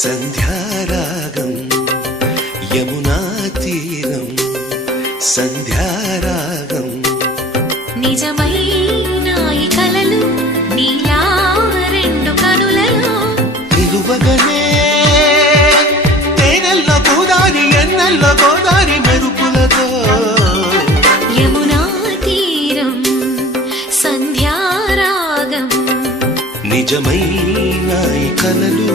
సంధ్యారాగం యమునా తీరం సంధ్యారాగం నిజమైన ఈ కలలు నీలా రెండు కనులలో నిలువగనే తేనెల్లో గోదారి ఎన్నెల్లో గోదారి మెరుపులతో యమునా తీరం సంధ్యారాగం నిజమైన ఈ కలలు